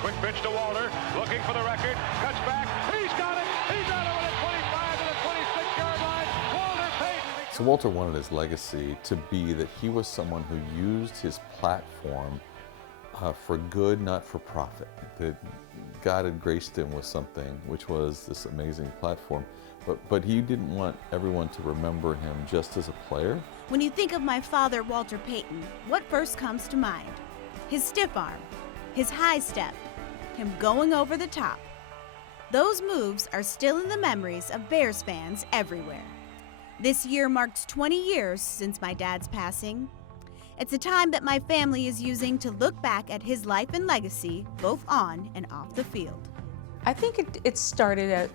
Quick pitch to Walter, looking for the record, cuts back, he's got it! He's out over the 25 to the 26-yard line. Walter Payton. So Walter wanted his legacy to be that he was someone who used his platform for good, not for profit. That God had graced him with something, which was this amazing platform. But he didn't want everyone to remember him just as a player. When you think of my father, Walter Payton, what first comes to mind? His stiff arm, his high step, him going over the top. Those moves are still in the memories of Bears fans everywhere. This year marks 20 years since my dad's passing. It's a time that my family is using to look back at his life and legacy, both on and off the field. I think it started at,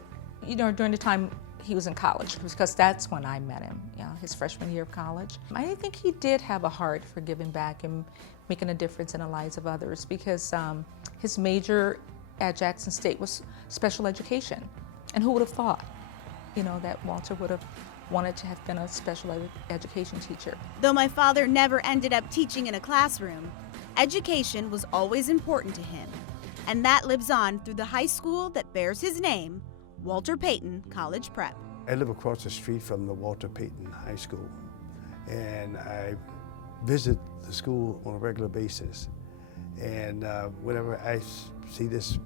during the time he was in college, because that's when I met him, his freshman year of college. I think he did have a heart for giving back and making a difference in the lives of others, because his major at Jackson State was special education. And who would have thought, that Walter would have wanted to have been a special education teacher. Though my father never ended up teaching in a classroom, education was always important to him. And that lives on through the high school that bears his name, Walter Payton College Prep. I live across the street from the Walter Payton High School, and I visit the school on a regular basis. And whenever I see this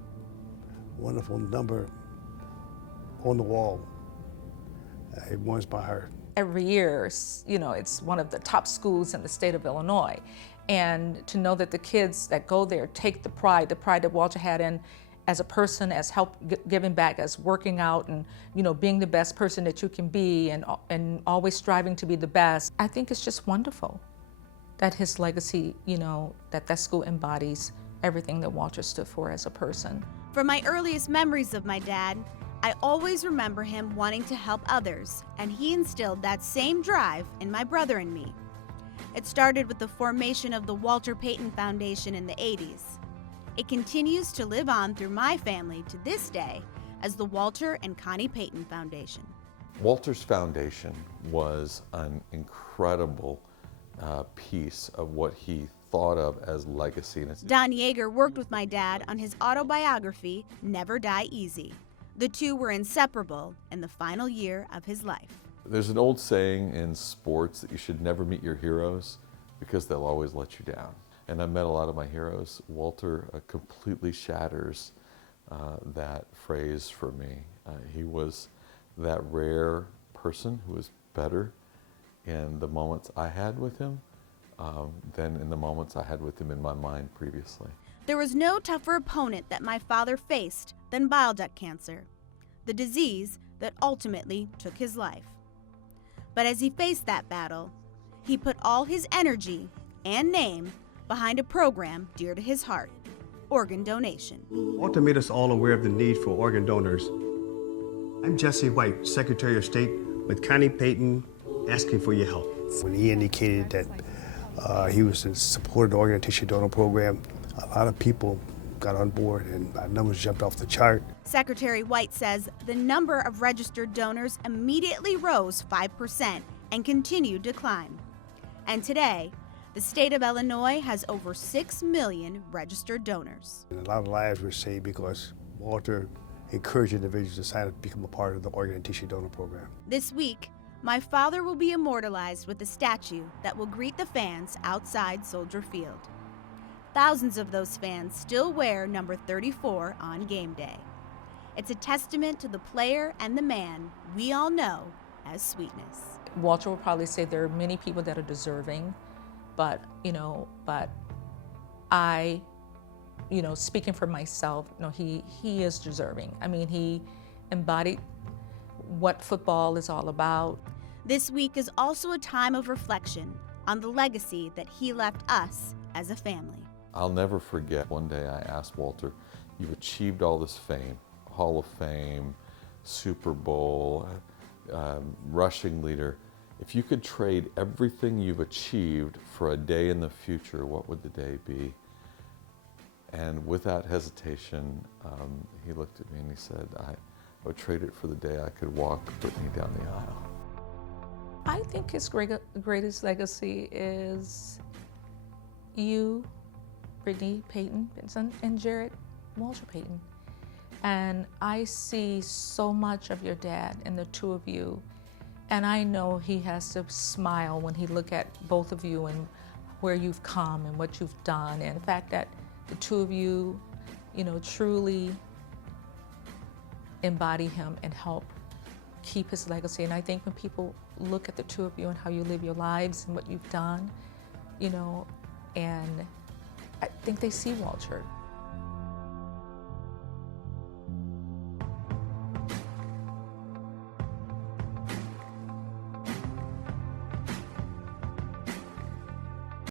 wonderful number on the wall, it warms my heart. Every year, it's one of the top schools in the state of Illinois. And to know that the kids that go there take the pride that Walter had in as a person, as giving back, as working out, and being the best person that you can be, and always striving to be the best. I think it's just wonderful that his legacy, that school embodies everything that Walter stood for as a person. From my earliest memories of my dad, I always remember him wanting to help others, and he instilled that same drive in my brother and me. It started with the formation of the Walter Payton Foundation in the 80s. It continues to live on through my family to this day as the Walter and Connie Payton Foundation. Walter's foundation was an incredible piece of what he thought of as legacy. Don Yeager worked with my dad on his autobiography, Never Die Easy. The two were inseparable in the final year of his life. There's an old saying in sports that you should never meet your heroes because they'll always let you down. And I've met a lot of my heroes. Walter completely shatters that phrase for me. He was that rare person who was better in the moments I had with him than in the moments I had with him in my mind previously. There was no tougher opponent that my father faced than bile duct cancer, the disease that ultimately took his life. But as he faced that battle, he put all his energy and name behind a program dear to his heart, organ donation. Walter made us all aware of the need for organ donors. I'm Jesse White, Secretary of State with Connie Payton, asking for your help. When he indicated that he was in support of the organ and tissue donor program, a lot of people got on board and our numbers jumped off the chart. Secretary White says the number of registered donors immediately rose 5% and continued to climb. And today, the state of Illinois has over 6 million registered donors. And a lot of lives were saved because Walter encouraged individuals to sign up to become a part of the organ and tissue donor program. This week, my father will be immortalized with a statue that will greet the fans outside Soldier Field. Thousands of those fans still wear number 34 on game day. It's a testament to the player and the man we all know as Sweetness. Walter will probably say there are many people that are deserving, but I, speaking for myself, he is deserving. I mean, he embodied what football is all about. This week is also a time of reflection on the legacy that he left us as a family. I'll never forget one day I asked Walter, you've achieved all this fame, Hall of Fame, Super Bowl, rushing leader. If you could trade everything you've achieved for a day in the future, what would the day be? And without hesitation, he looked at me and he said, I would trade it for the day I could walk Brittany down the aisle. I think his greatest legacy is you, Brittany, Payton, Benson, and Jared Walter Payton. And I see so much of your dad in the two of you. And I know he has to smile when he look at both of you and where you've come and what you've done. And the fact that the two of you, you know, truly embody him and help keep his legacy. And I think when people look at the two of you and how you live your lives and what you've done, you know, and I think they see Walter.